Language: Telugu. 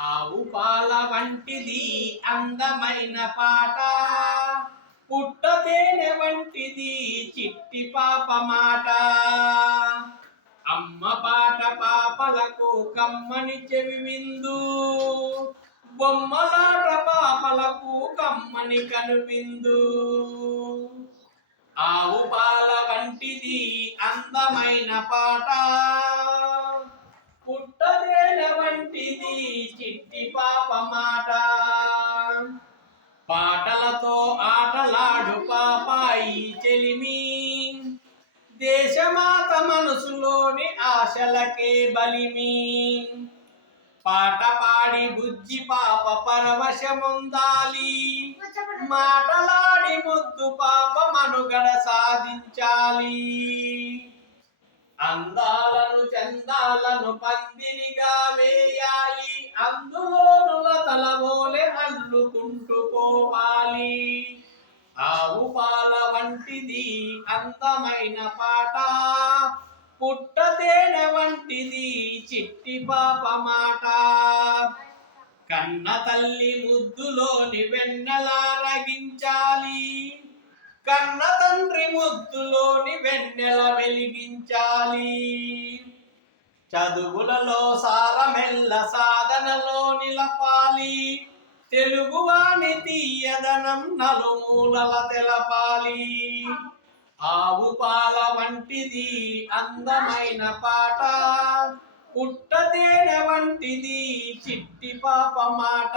ఆవు పాల వంటిది అందమైన పాట, పుట్టతేనె వంటిది చిట్టి పాప మాట. అమ్మ పాట పాపలకు కమ్మని చెవి విందు, బొమ్మలాట పాపలకు కమ్మని కనువిందు. ఆవు పాల వంటిది అందమైన పాట, పుట్టతేనె వంటిది చిట్టి పాప మాట. పాటలతో ఆటలాడు పాపాయి చెలిమి, దేశమాత మనసులోని ఆశలకే బలిమి. పాట పాడి బుజ్జి పాప పరవశముందాలి, మాటలాడి ముద్దు పాప మనుగడ సాధించాలి. అందాలను చందాలను పందిరిగా వేయాలి, అందులోను లతలవోలే అల్లుకుంటూ పోవాలి. ఆవు పాల వంటిది అందమైన పాట, పుట్టతేనె వంటిది చిట్టి పాప మాట. కన్న తల్లి ముద్దులోని వెన్నెలా రగించాలి, కన్న తండ్రి ముద్దులోని వెన్నెల వెలిగించాలి. చదువులలో సారమెల్ల సాధనలో నిలపాలి, తెలుగువాణి తీయదనం నలుమూలల తెలపాలి. ఆవు పాల వంటిది అందమైన పాట, పుట్టతేనె వంటిది చిట్టి పాప మాట.